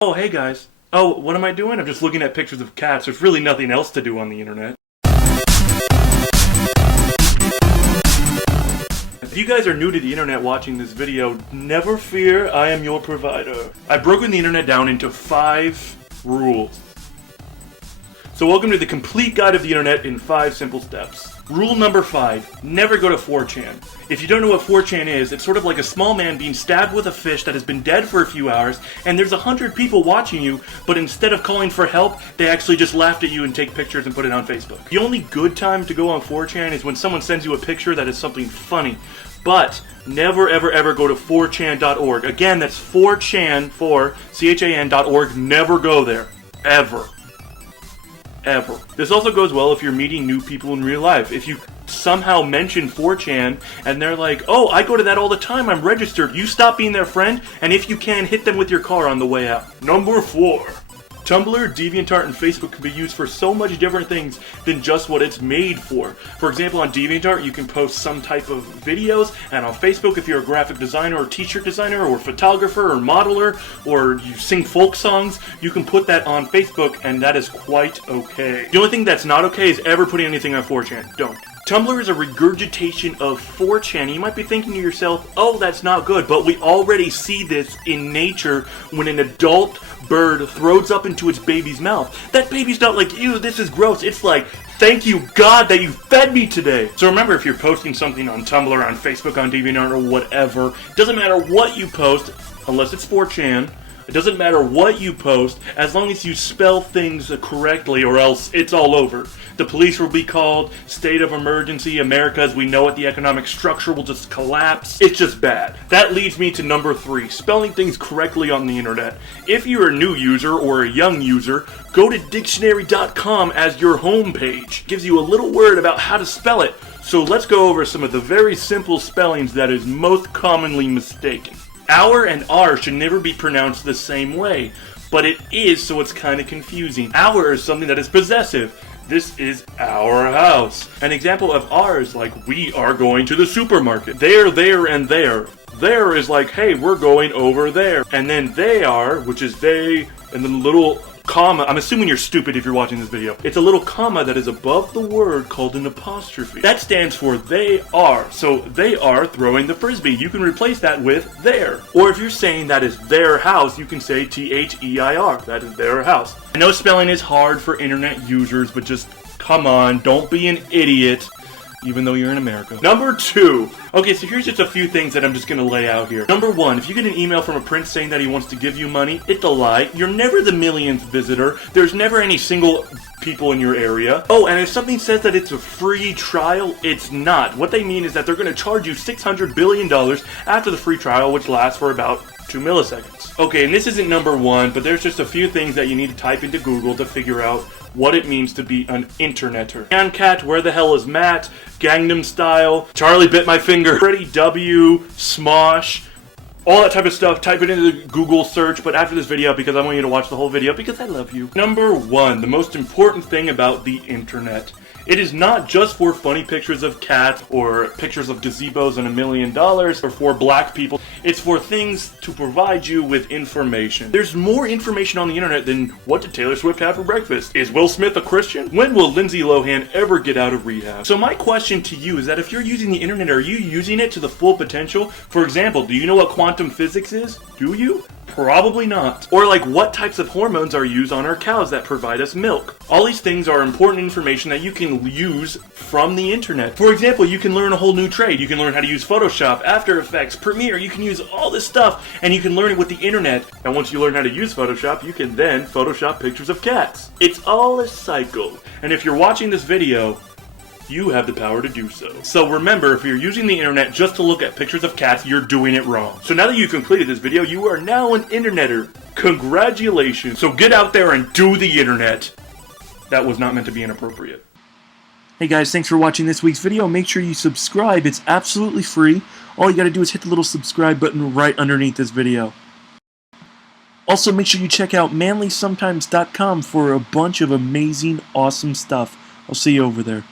Oh, hey guys. Oh, what am I doing? I'm just looking at pictures of cats. There's really nothing else to do on the internet. If you guys are new to the internet watching this video, never fear, I am your provider. I've broken the internet down into 5 rules. So welcome to the complete guide of the internet in 5 simple steps. Rule number 5, never go to 4chan. If you don't know what 4chan is, it's sort of like a small man being stabbed with a fish that has been dead for a few hours, and there's 100 people watching you, but instead of calling for help, they actually just laughed at you and take pictures and put it on Facebook. The only good time to go on 4chan is when someone sends you a picture that is something funny. But never ever ever go to 4chan.org. Again, that's 4chan, CHAN.org. Never go there. Ever. Ever. This also goes well if you're meeting new people in real life. If you somehow mention 4chan and they're like, oh, I go to that all the time, I'm registered, you stop being their friend, and if you can, hit them with your car on the way out. Number 4. Tumblr, DeviantArt, and Facebook can be used for so much different things than just what it's made for. For example, on DeviantArt, you can post some type of videos, and on Facebook, if you're a graphic designer or t-shirt designer or photographer or modeler or you sing folk songs, you can put that on Facebook, and that is quite okay. The only thing that's not okay is ever putting anything on 4chan. Don't. Tumblr is a regurgitation of 4chan. You might be thinking to yourself, oh, that's not good, but we already see this in nature when an adult bird throws up into its baby's mouth. That baby's not like, ew, this is gross. It's like, thank you, God, that you fed me today. So remember, if you're posting something on Tumblr, on Facebook, on DeviantArt, or whatever, it doesn't matter what you post, unless it's 4chan. It doesn't matter what you post, as long as you spell things correctly, or else it's all over. The police will be called, state of emergency, America as we know it, the economic structure will just collapse. It's just bad. That leads me to number 3, spelling things correctly on the internet. If you're a new user or a young user, go to dictionary.com as your homepage. It gives you a little word about how to spell it. So let's go over some of the very simple spellings that is most commonly mistaken. Our and R should never be pronounced the same way, but it is, so it's kind of confusing. Our is something that is possessive. This is our house. An example of R is like, we are going to the supermarket. There, and there. There is like, hey, we're going over there. And then they are, which is they, and then the little comma. I'm assuming you're stupid if you're watching this video. It's a little comma that is above the word called an apostrophe. That stands for they are. So they are throwing the frisbee. You can replace that with their. Or if you're saying that is their house, you can say THEIR. That is their house. I know spelling is hard for internet users, but just come on, don't be an idiot. Even though you're in America. Number 2. Okay, so here's just a few things that I'm just gonna lay out here. Number 1, if you get an email from a prince saying that he wants to give you money, it's a lie. You're never the millionth visitor. There's never any single people in your area. Oh, and if something says that it's a free trial, it's not. What they mean is that they're gonna charge you $600 billion after the free trial, which lasts for about 2 milliseconds. Okay, and this isn't number 1, but there's just a few things that you need to type into Google to figure out what it means to be an interneter. Cat, where the hell is Matt? Gangnam Style, Charlie bit my finger, Freddie W, Smosh, all that type of stuff. Type it into the Google search, but after this video, because I want you to watch the whole video, because I love you. Number 1, the most important thing about the internet. It is not just for funny pictures of cats or pictures of gazebos and $1 million or for black people. It's for things to provide you with information. There's more information on the internet than what did Taylor Swift have for breakfast? Is Will Smith a Christian? When will Lindsay Lohan ever get out of rehab? So my question to you is that if you're using the internet, are you using it to the full potential? For example, do you know what quantum physics is? Do you? Probably not. Or like, what types of hormones are used on our cows that provide us milk? All these things are important information that you can use from the internet. For example, you can learn a whole new trade. You can learn how to use Photoshop, After Effects, Premiere. You can use all this stuff and you can learn it with the internet. And once you learn how to use Photoshop, you can then Photoshop pictures of cats. It's all a cycle. And if you're watching this video, you have the power to do so. So remember, if you're using the internet just to look at pictures of cats, you're doing it wrong. So now that you've completed this video, you are now an interneter. Congratulations. So get out there and do the internet. That was not meant to be inappropriate. Hey guys, thanks for watching this week's video. Make sure you subscribe. It's absolutely free. All you gotta do is hit the little subscribe button right underneath this video. Also, make sure you check out manlysometimes.com for a bunch of amazing, awesome stuff. I'll see you over there.